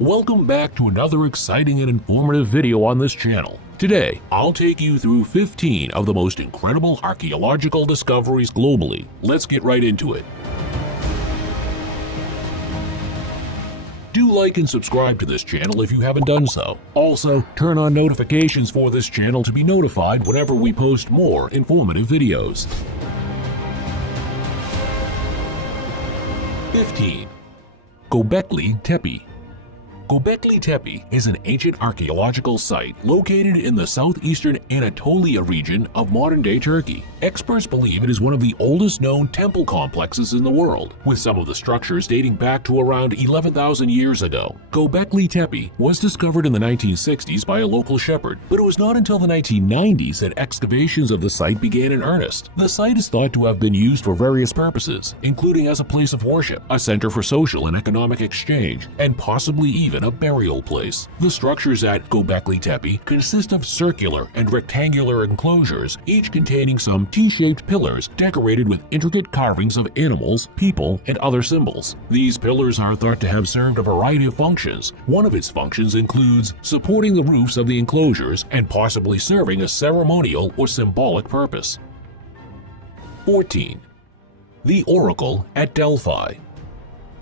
Welcome back to another exciting and informative video on this channel. Today, I'll take you through 15 of the most incredible archaeological discoveries globally. Let's get right into it. Do like and subscribe to this channel if you haven't done so. Also, turn on notifications for this channel to be notified whenever we post more informative videos. 15. Göbekli Tepe. Göbekli Tepe is an ancient archaeological site located in the southeastern Anatolia region of modern-day Turkey. Experts believe it is one of the oldest known temple complexes in the world, with some of the structures dating back to around 11,000 years ago. Göbekli Tepe was discovered in the 1960s by a local shepherd, but it was not until the 1990s that excavations of the site began in earnest. The site is thought to have been used for various purposes, including as a place of worship, a center for social and economic exchange, and possibly even a burial place. The structures at Göbekli Tepe consist of circular and rectangular enclosures, each containing some T-shaped pillars decorated with intricate carvings of animals, people, and other symbols. These pillars are thought to have served a variety of functions. One of its functions includes supporting the roofs of the enclosures and possibly serving a ceremonial or symbolic purpose. 14. The Oracle at Delphi.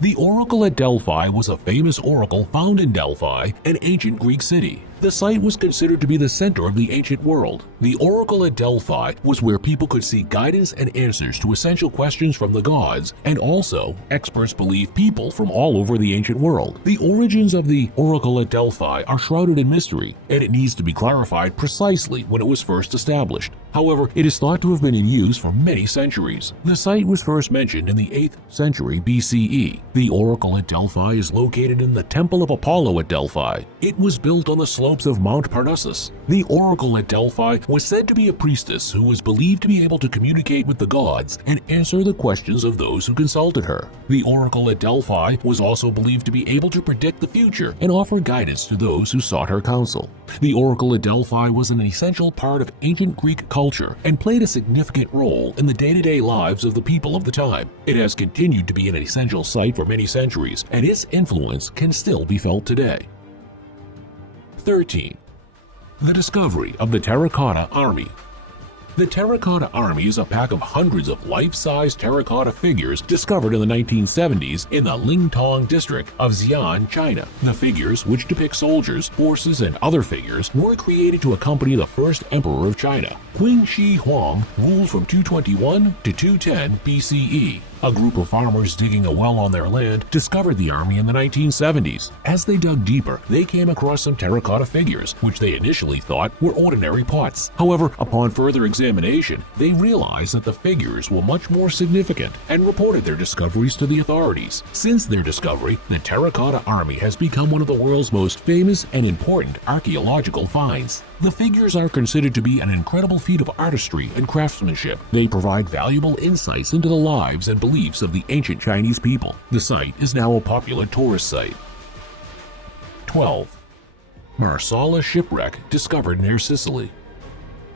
The Oracle at Delphi was a famous oracle found in Delphi, an ancient Greek city. The site was considered to be the center of the ancient world. The Oracle at Delphi was where people could seek guidance and answers to essential questions from the gods, and also, experts believe, people from all over the ancient world. The origins of the Oracle at Delphi are shrouded in mystery, and it needs to be clarified precisely when it was first established. However, it is thought to have been in use for many centuries. The site was first mentioned in the 8th century BCE. The Oracle at Delphi is located in the Temple of Apollo at Delphi. It was built on the slopes of Mount Parnassus. The Oracle at Delphi was said to be a priestess who was believed to be able to communicate with the gods and answer the questions of those who consulted her. The Oracle at Delphi was also believed to be able to predict the future and offer guidance to those who sought her counsel. The Oracle at Delphi was an essential part of ancient Greek culture and played a significant role in the day-to-day lives of the people of the time. It has continued to be an essential site for many centuries, and its influence can still be felt today. 13. The discovery of the Terracotta Army. The Terracotta Army is a pack of hundreds of life-size terracotta figures discovered in the 1970s in the Lingtong district of Xi'an, China. The figures, which depict soldiers, horses, and other figures, were created to accompany the first emperor of China. Qin Shi Huang ruled from 221 to 210 BCE. A group of farmers digging a well on their land discovered the army in the 1970s. As they dug deeper, they came across some terracotta figures, which they initially thought were ordinary pots. However, upon further examination, they realized that the figures were much more significant and reported their discoveries to the authorities. Since their discovery, the Terracotta Army has become one of the world's most famous and important archaeological finds. The figures are considered to be an incredible feat of artistry and craftsmanship. They provide valuable insights into the lives and beliefs of the ancient Chinese people. The site is now a popular tourist site. 12. Marsala Shipwreck discovered near Sicily.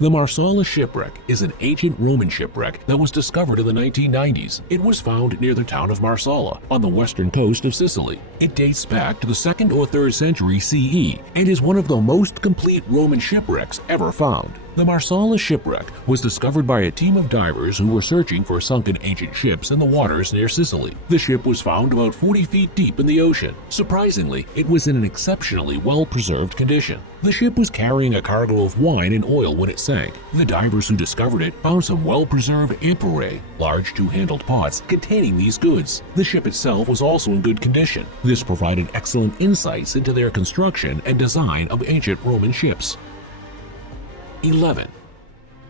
The Marsala shipwreck is an ancient Roman shipwreck that was discovered in the 1990s. It was found near the town of Marsala on the western coast of Sicily. It dates back to the 2nd or 3rd century CE and is one of the most complete Roman shipwrecks ever found. The Marsala shipwreck was discovered by a team of divers who were searching for sunken ancient ships in the waters near Sicily. The ship was found about 40 feet deep in the ocean. Surprisingly, it was in an exceptionally well-preserved condition. The ship was carrying a cargo of wine and oil when it sank. The divers who discovered it found some well-preserved amphorae, large two-handled pots containing these goods. The ship itself was also in good condition. This provided excellent insights into their construction and design of ancient Roman ships. 11.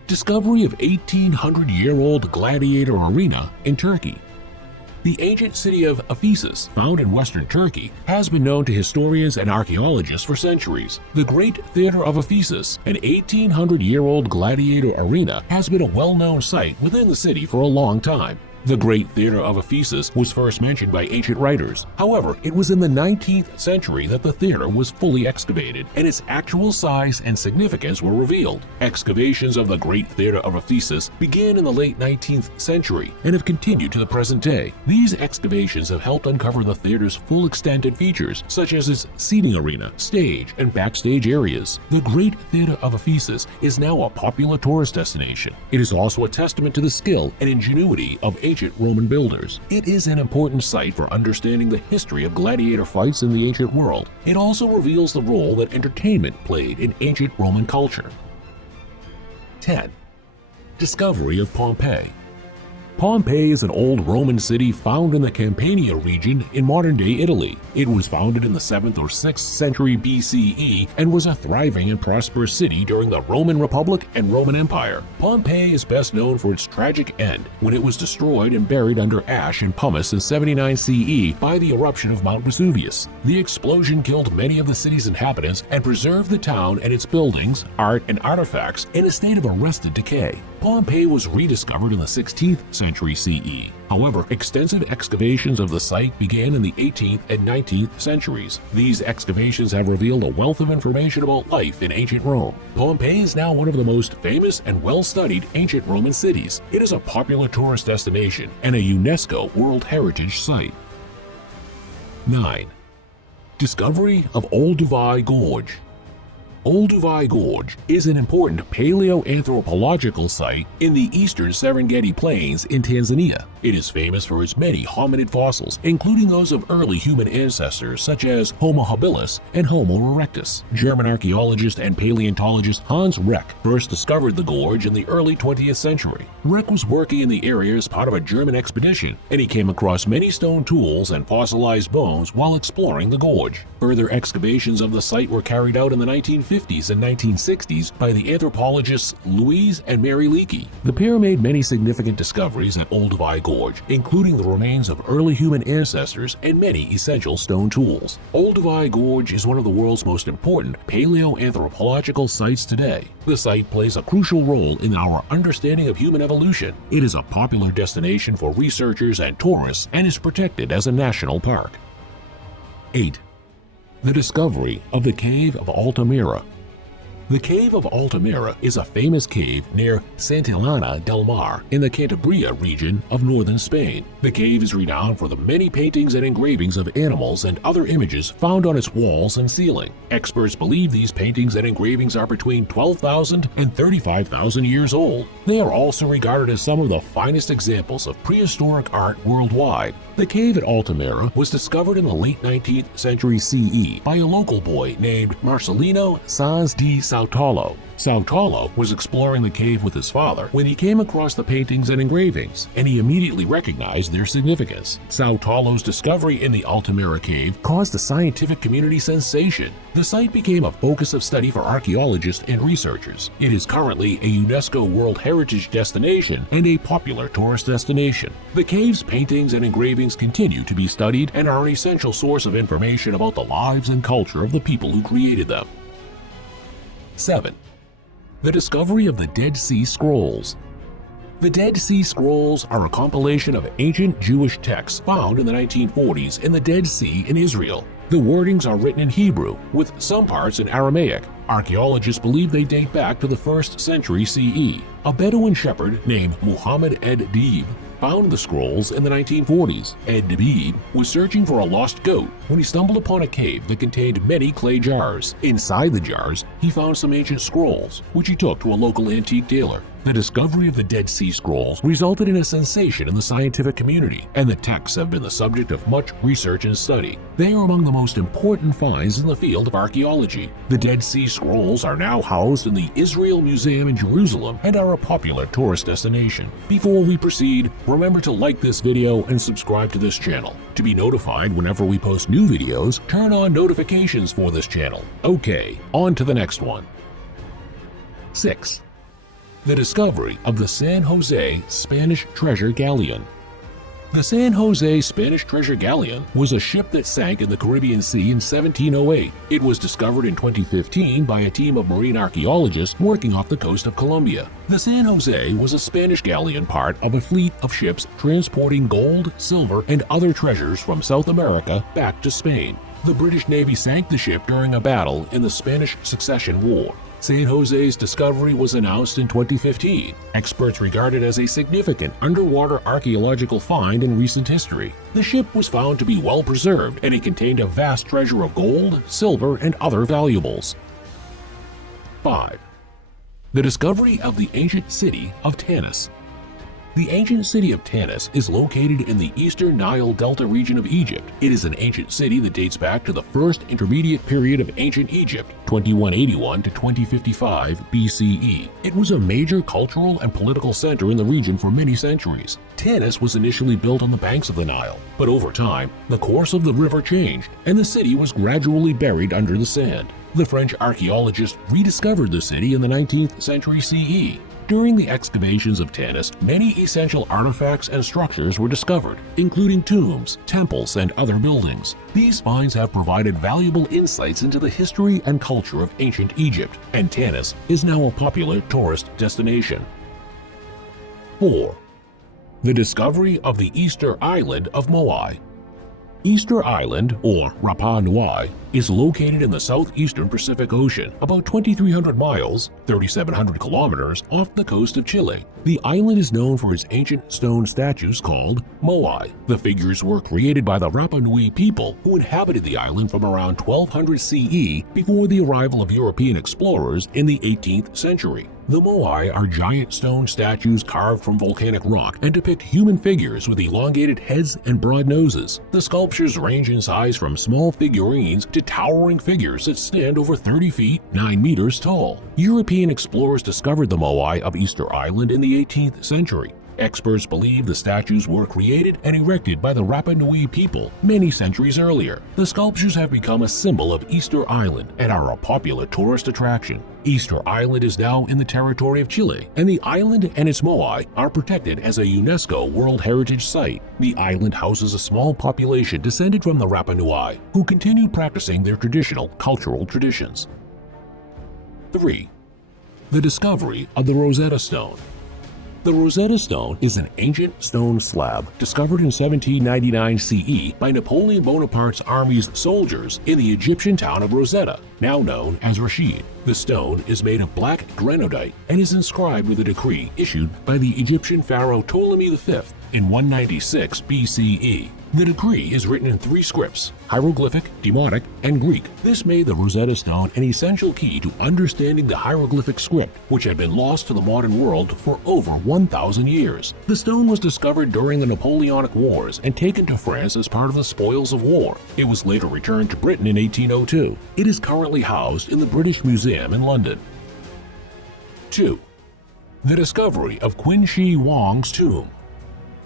Discovery of 1800-year-old gladiator arena in Turkey. The ancient city of Ephesus, found in western Turkey, has been known to historians and archaeologists for centuries. The Great Theater of Ephesus, an 1800-year-old gladiator arena, has been a well-known site within the city for a long time. The Great Theater of Ephesus was first mentioned by ancient writers. However, it was in the 19th century that the theater was fully excavated, and its actual size and significance were revealed. Excavations of the Great Theater of Ephesus began in the late 19th century and have continued to the present day. These excavations have helped uncover the theater's full extent and features, such as its seating arena, stage, and backstage areas. The Great Theater of Ephesus is now a popular tourist destination. It is also a testament to the skill and ingenuity of ancient Roman builders. It is an important site for understanding the history of gladiator fights in the ancient world. It also reveals the role that entertainment played in ancient Roman culture. 10. Discovery of Pompeii. Pompeii is an old Roman city found in the Campania region in modern-day Italy. It was founded in the 7th or 6th century BCE and was a thriving and prosperous city during the Roman Republic and Roman Empire. Pompeii is best known for its tragic end when it was destroyed and buried under ash and pumice in 79 CE by the eruption of Mount Vesuvius. The explosion killed many of the city's inhabitants and preserved the town and its buildings, art, and artifacts in a state of arrested decay. Pompeii was rediscovered in the 16th century CE. However, extensive excavations of the site began in the 18th and 19th centuries. These excavations have revealed a wealth of information about life in ancient Rome. Pompeii is now one of the most famous and well-studied ancient Roman cities. It is a popular tourist destination and a UNESCO World Heritage Site. 9. Discovery of Olduvai Gorge. Olduvai Gorge is an important paleoanthropological site in the eastern Serengeti Plains in Tanzania. It is famous for its many hominid fossils, including those of early human ancestors such as Homo habilis and Homo erectus. German archaeologist and paleontologist Hans Reck first discovered the gorge in the early 20th century. Reck was working in the area as part of a German expedition, and he came across many stone tools and fossilized bones while exploring the gorge. Further excavations of the site were carried out in the 1950s and 1960s by the anthropologists Louise and Mary Leakey. The pair made many significant discoveries at Olduvai Gorge, including the remains of early human ancestors and many essential stone tools. Olduvai Gorge is one of the world's most important paleoanthropological sites today. The site plays a crucial role in our understanding of human evolution. It is a popular destination for researchers and tourists and is protected as a national park. 8. The discovery of the Cave of Altamira. The Cave of Altamira is a famous cave near Santillana del Mar in the Cantabria region of northern Spain. The cave is renowned for the many paintings and engravings of animals and other images found on its walls and ceiling. Experts believe these paintings and engravings are between 12,000 and 35,000 years old. They are also regarded as some of the finest examples of prehistoric art worldwide. The cave at Altamira was discovered in the late 19th century CE by a local boy named Marcelino Sanz di Sautolo. Sautolo was exploring the cave with his father when he came across the paintings and engravings, and he immediately recognized their significance. Sautolo's discovery in the Altamira cave caused a scientific community sensation. The site became a focus of study for archaeologists and researchers. It is currently a UNESCO World Heritage destination and a popular tourist destination. The cave's paintings and engravings continue to be studied and are an essential source of information about the lives and culture of the people who created them. 7. The discovery of the Dead Sea Scrolls. The Dead Sea Scrolls are a compilation of ancient Jewish texts found in the 1940s in the Dead Sea in Israel. The wordings are written in Hebrew, with some parts in Aramaic. Archaeologists believe they date back to the 1st century CE. A Bedouin shepherd named Muhammad Ed-Dib found the scrolls in the 1940s. Ed-Dib was searching for a lost goat when he stumbled upon a cave that contained many clay jars. Inside the jars, he found some ancient scrolls, which he took to a local antique dealer. The discovery of the Dead Sea Scrolls resulted in a sensation in the scientific community, and the texts have been the subject of much research and study. They are among the most important finds in the field of archaeology. The Dead Sea Scrolls are now housed in the Israel Museum in Jerusalem and are a popular tourist destination. Before we proceed, remember to like this video and subscribe to this channel. To be notified whenever we post new videos, turn on notifications for this channel. Okay, on to the next one. 6. The discovery of the San Jose Spanish treasure galleon. The San Jose Spanish treasure galleon was a ship that sank in the Caribbean Sea in 1708. It was discovered in 2015 by a team of marine archaeologists working off the coast of Colombia. The San Jose was a Spanish galleon, part of a fleet of ships transporting gold, silver, and other treasures from South America back to Spain. The British Navy sank the ship during a battle in the Spanish Succession War. San Jose's discovery was announced in 2015. Experts regard it as a significant underwater archaeological find in recent history. The ship was found to be well preserved, and it contained a vast treasure of gold, silver, and other valuables. 5. The discovery of the ancient city of Tanis. The ancient city of Tanis is located in the eastern Nile Delta region of Egypt. It is an ancient city that dates back to the first intermediate period of ancient Egypt, 2181 to 2055 BCE. It was a major cultural and political center in the region for many centuries. Tanis was initially built on the banks of the Nile, but over time, the course of the river changed, and the city was gradually buried under the sand. The French archaeologists rediscovered the city in the 19th century CE. During the excavations of Tanis, many essential artifacts and structures were discovered, including tombs, temples, and other buildings. These finds have provided valuable insights into the history and culture of ancient Egypt, and Tanis is now a popular tourist destination. 4. The discovery of the Easter Island of Moai. Easter Island, or Rapa Nui, is located in the southeastern Pacific Ocean, about 2,300 miles, 3,700 kilometers off the coast of Chile. The island is known for its ancient stone statues called moai. The figures were created by the Rapa Nui people who inhabited the island from around 1200 CE before the arrival of European explorers in the 18th century. The moai are giant stone statues carved from volcanic rock and depict human figures with elongated heads and broad noses. The sculptures range in size from small figurines to towering figures that stand over 30 feet, 9 meters tall. European explorers discovered the moai of Easter Island in the 18th century. Experts believe the statues were created and erected by the Rapa Nui people many centuries earlier. The sculptures have become a symbol of Easter Island and are a popular tourist attraction. Easter Island is now in the territory of Chile, and the island and its moai are protected as a UNESCO World Heritage Site. The island houses a small population descended from the Rapa Nui, who continue practicing their traditional cultural traditions. 3. The discovery of the Rosetta Stone. The Rosetta Stone is an ancient stone slab discovered in 1799 CE by Napoleon Bonaparte's army's soldiers in the Egyptian town of Rosetta, now known as Rashid. The stone is made of black granodite and is inscribed with a decree issued by the Egyptian pharaoh Ptolemy V in 196 BCE. The decree is written in 3 scripts: hieroglyphic, Demotic, and Greek. This made the Rosetta Stone an essential key to understanding the hieroglyphic script, which had been lost to the modern world for over 1,000 years. The stone was discovered during the Napoleonic Wars and taken to France as part of the spoils of war. It was later returned to Britain in 1802. It is currently housed in the British Museum in London. 2. The discovery of Qin Shi Huang's tomb.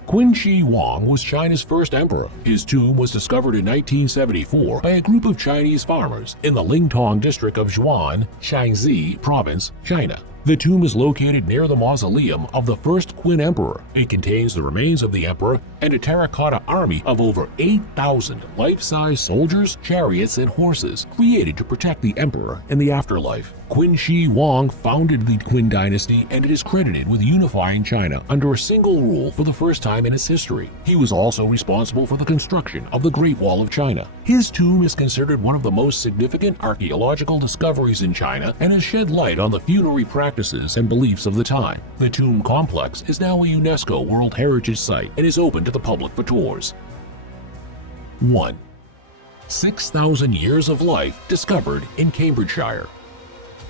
Qin Shi Huang was China's first emperor. His tomb was discovered in 1974 by a group of Chinese farmers in the Lingtong district of Zhuan, Shaanxi Province, China. The tomb is located near the mausoleum of the first Qin emperor. It contains the remains of the emperor and a terracotta army of over 8,000 life-size soldiers, chariots, and horses created to protect the emperor in the afterlife. Qin Shi Huang founded the Qin dynasty, and it is credited with unifying China under a single rule for the first time in its history. He was also responsible for the construction of the Great Wall of China. His tomb is considered one of the most significant archaeological discoveries in China and has shed light on the funerary practices and beliefs of the time. The tomb complex is now a UNESCO World Heritage Site and is open to the public for tours. 1. 6,000 years of life discovered in Cambridgeshire.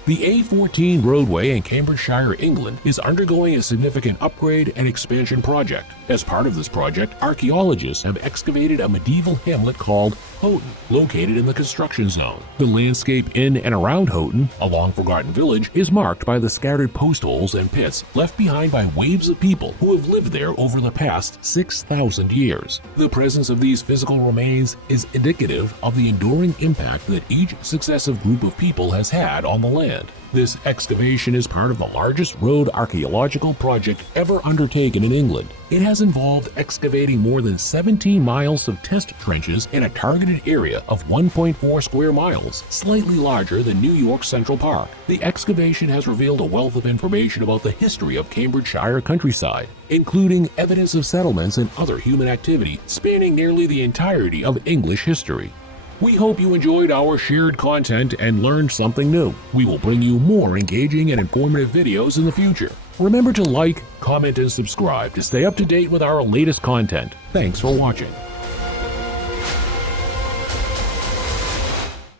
The A14 roadway in Cambridgeshire, England is undergoing a significant upgrade and expansion project. As part of this project, archaeologists have excavated a medieval hamlet called Houghton, located in the construction zone. The landscape in and around Houghton, along Forgotten Village, is marked by the scattered post holes and pits left behind by waves of people who have lived there over the past 6,000 years. The presence of these physical remains is indicative of the enduring impact that each successive group of people has had on the land. land. This excavation is part of the largest road archaeological project ever undertaken in England. It has involved excavating more than 17 miles of test trenches in a targeted area of 1.4 square miles, slightly larger than New York's Central Park. The excavation has revealed a wealth of information about the history of Cambridgeshire countryside, including evidence of settlements and other human activity spanning nearly the entirety of English history. We hope you enjoyed our shared content and learned something new. We will bring you more engaging and informative videos in the future. Remember to like, comment, and subscribe to stay up to date with our latest content. Thanks for watching.